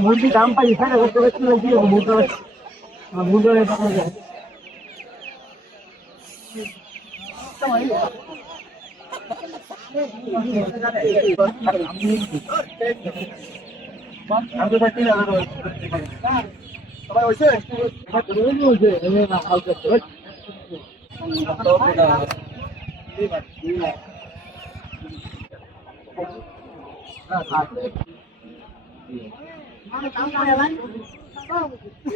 મૂર્તિ કામ પર ઈશારે કરતો નથી મૂર્તો મૂર્તો Thank you. বুঝতে পারছি আমার বুঝতে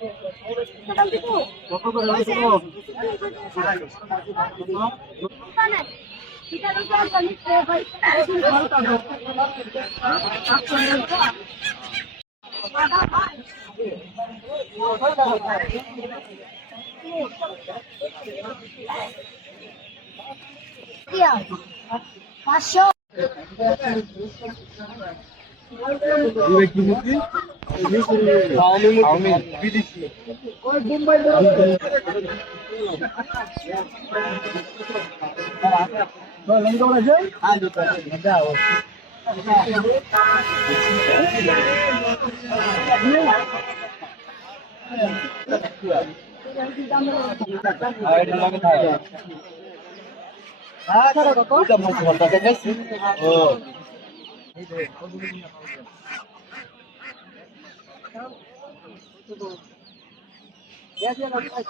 হয়েছে হয়েছে আমি না খাল করতে কি যে কত কত কি নেবে মুরগি বেচতে five Yeah, yeah, that's right.